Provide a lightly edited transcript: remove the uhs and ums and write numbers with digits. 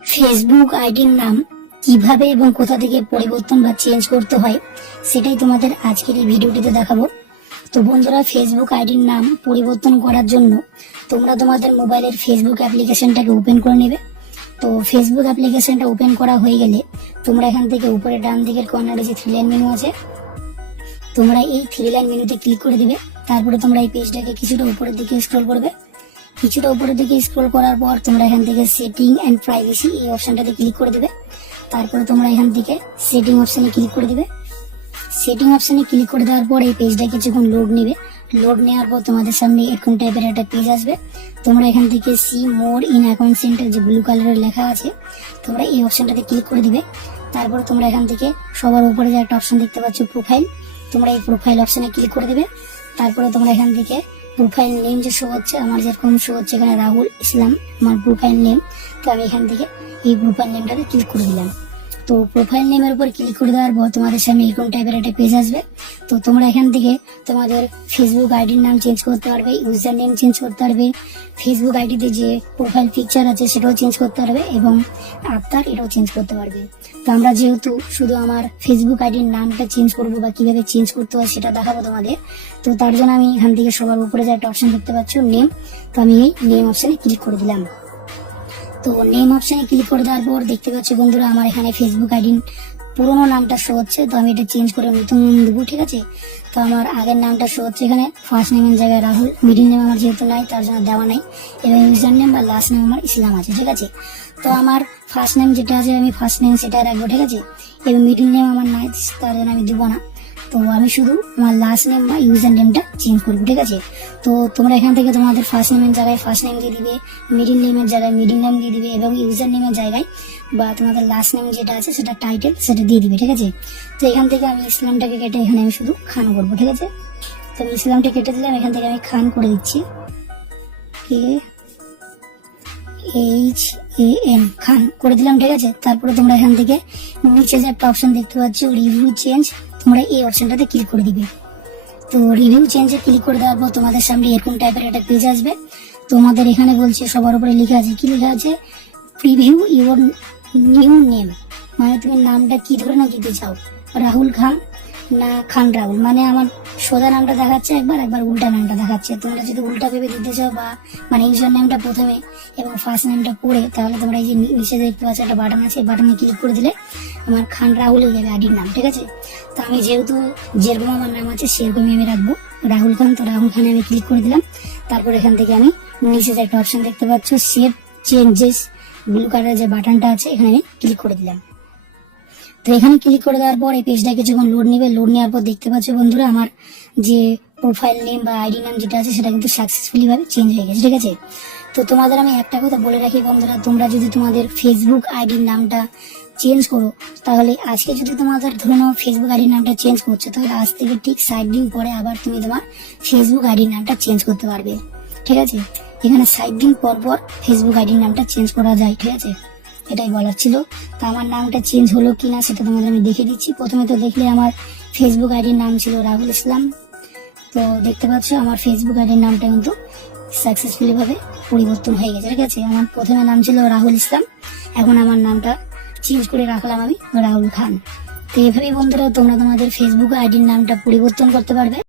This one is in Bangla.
ফেসবুক আইডির নাম কিভাবে এবং কোথা থেকে পরিবর্তন বা চেঞ্জ করতে হয় সেটাই তোমাদের আজকের এই ভিডিওটিতে দেখাবো। তো বন্ধুরা, ফেসবুক আইডির নাম পরিবর্তন করার জন্য তোমরা তোমাদের মোবাইলের ফেসবুক অ্যাপ্লিকেশনটাকে ওপেন করে নেবে। তো ফেসবুক অ্যাপ্লিকেশনটা ওপেন করা হয়ে গেলে তোমরা এখান থেকে উপরে ডান দিকের কর্নারে যে 3 লাইন মেনু আছে, তোমরা এই 3 লাইন মেনুতে ক্লিক করে দিবে। তারপরে তোমরা এই পেজটাকে কিছুটা উপরের দিকে স্ক্রল করবে। কিছুটা উপরের দিকে স্ক্রল করার পর তোমরা এখান থেকে সেটিং এন্ড প্রাইভেসি এই অপশনটাতে ক্লিক করে দিবে। তারপরে তোমরা এখান থেকে সেটিং অপশনে ক্লিক করে দিবে। সেটিং অপশনে ক্লিক করে দেওয়ার পর এই পেজটা কিছুক্ষণ লোড নেবে। লোড নেওয়ার পর তোমাদের সামনে এরকম টাইপের একটা পেজ আসবে। তোমরা এখান থেকে see more in account centre যে ব্লু কালারের লেখা আছে, তোমরা এই অপশনটাতে ক্লিক করে দিবে। তারপর তোমরা এখান থেকে সবার উপরে যে একটা অপশন দেখতে পাচ্ছ প্রোফাইল, তোমরা এই প্রোফাইল অপশনে ক্লিক করে দিবে। তারপরে তোমরা এখান থেকে প্রোফাইল নেম যে শো হচ্ছে, আমার যেরকম শো হচ্ছে এখানে রাহুল ইসলাম আমার প্রোফাইল নেম, তো আমি এখান থেকে এই প্রোফাইল নেমটাতে ক্লিক করে দিলাম। তো প্রোফাইল নেমের উপর ক্লিক করে দেওয়ার পর তোমাদের সামনে এরকম টাইপের একটা পেজ আসবে। তো তোমরা এখান থেকে তোমাদের ফেসবুক আইডির নাম চেঞ্জ করতে পারবে, ইউজার নেম চেঞ্জ করতে পারবে, ফেসবুক আইডিতে যে প্রোফাইল পিকচার আছে সেটাও চেঞ্জ করতে পারবে এবং আফটার এটাও চেঞ্জ করতে পারবে। তো আমরা যেহেতু শুধু আমার ফেসবুক আইডির নামটা চেঞ্জ করবো বা কিভাবে চেঞ্জ করতে হয় সেটা দেখাবো তোমাদের, তো তার জন্য আমি এখান থেকে সবার উপরে যে একটা অপশন দেখতে পাচ্ছ নেম, তো আমি এই নেম অপশনে ক্লিক করে দিলাম। তো নেম অপশনে ক্লিক করে দেওয়ার পর দেখতে পাচ্ছি বন্ধুরা আমার এখানে ফেসবুক আইডি পুরোনো নামটা শো হচ্ছে। তো আমি এটা চেঞ্জ করে নতুন দেবো, ঠিক আছে। তো আমার আগের নামটা শো হচ্ছে এখানে ফার্স্ট নেমের জায়গায় রাহুল, মিডিল নেম আমার যেহেতু নাই তার জন্য দেওয়া নাই, এবং ইউজার নেম বা লাস্ট নেম আমার ইসলাম আছে, ঠিক আছে। তো আমার ফার্স্ট নেম যেটা আছে আমি ফার্স্ট নেম সেটা রাখবো, ঠিক আছে, এবং মিডিল নেম আমার নাই তার জন্য আমি দেবো না। তো আমি শুধু আমার লাস্ট নেম বা ইউজার নেমটা চেঞ্জ করবো, ঠিক আছে। তো তোমরা এখান থেকে তোমাদের ফার্স্ট নেমের জায়গায় ফার্স্ট নেম দিয়ে দিবে, মিডিল নেমের জায়গায় মিডিল নেম দিয়ে দিবে, এবং ইউজার নেমের জায়গায় বা তোমাদের লাস্ট নেম যেটা আছে সেটা টাইটেল সেটা দিয়ে দিবে, ঠিক আছে। তো এখান থেকে আমি ইসলামটাকে কেটে এখানে আমি শুধু খান করবো, ঠিক আছে। তো আমি ইসলামটা কেটে দিলাম, এখান থেকে আমি খান করে দিচ্ছি, KHAN খান করে দিলাম, ঠিক আছে। তারপরে তোমরা এখান থেকে নিচে যে একটা অপশন দেখতে পাচ্ছ রিভিউ চেঞ্জ, তোমরা এই অপশনটাতে ক্লিক করে দিবে। তো রিভিউ চেঞ্জে ক্লিক করে দেওয়ার পর তোমাদের সামনে এরকম টাইপের একটা পেজ আসবে। তোমাদের এখানে বলছে সবার উপরে লেখা আছে, কি লেখা আছে, প্রিভিউ ইউর নিউ নেম, মানে তুমি নামটা কি ধরে না দিতে চাও, রাহুল খান না খান রাহুল, মানে আমার সোজা নামটা দেখাচ্ছে একবার, একবার উল্টা নামটা দেখাচ্ছে। তোমরা যদি উল্টা ভেবে দিতে চাও বা মানে ইউজার নেমটা প্রথমে এবং ফার্স্ট নেমটা পড়ে, তাহলে তোমরা এই যে নিচে দেখতে পাচ্ছ একটা বাটন আছে, বাটনে ক্লিক করে দিলে আমার খান রাহুল হয়ে যাবে আইডির নাম, ঠিক আছে। তো আমি যেহেতু যেরকম আমার নাম আছে সেরকমই আমি রাখবো, রাহুল খান। তো রাহুল খানে আমি ক্লিক করে দিলাম। তারপর এখান থেকে আমি নিচে যে একটা অপশন দেখতে পাচ্ছ সেভ চেঞ্জেস ব্লু কালারের যে বাটনটা আছে এখানে আমি ক্লিক করে দিলাম। তো এখানে ক্লিক করে দেওয়ার পর এই পেজটাকে যখন লোড নেবে, লোড নেওয়ার পর দেখতে পাচ্ছ বন্ধুরা আমার যে প্রোফাইল নেম বা আইডি নাম যেটা আছে সেটা কিন্তু সাকসেসফুলি ভাবে চেঞ্জ হয়ে গেছে, ঠিক আছে। তো তোমাদের আমি একটা কথা বলে রাখি বন্ধুরা, তোমরা যদি তোমাদের ফেসবুক আইডির নামটা চেঞ্জ করো, তাহলে আজকে যদি তোমাদের ধরে নাও ফেসবুক আইডির নামটা চেঞ্জ করছো, তাহলে আজ থেকে ঠিক 7 দিন পরে আবার তুমি তোমার ফেসবুক আইডির নামটা চেঞ্জ করতে পারবে, ঠিক আছে। এখানে 7 দিন পর পর ফেসবুক আইডির নামটা চেঞ্জ করা যায়, ঠিক আছে, এটাই বলার ছিল। তো আমার নামটা চেঞ্জ হলো কিনা সেটা তোমাদের আমি দেখে দিচ্ছি। প্রথমে তো দেখলে আমার ফেসবুক আইডির নাম ছিল রাহুল ইসলাম। তো দেখতে পাচ্ছ আমার ফেসবুক আইডির নামটা কিন্তু সাকসেসফুলি ভাবে পরিবর্তন হয়ে গেছে, ঠিক আছে। আমার প্রথমে নাম ছিল রাহুল ইসলাম, এখন আমার নামটা চেঞ্জ করে রাখলাম আমি রাহুল খান। তো এভাবেই বন্ধুরা তোমরা তোমাদের ফেসবুক আইডির নামটা পরিবর্তন করতে পারবে।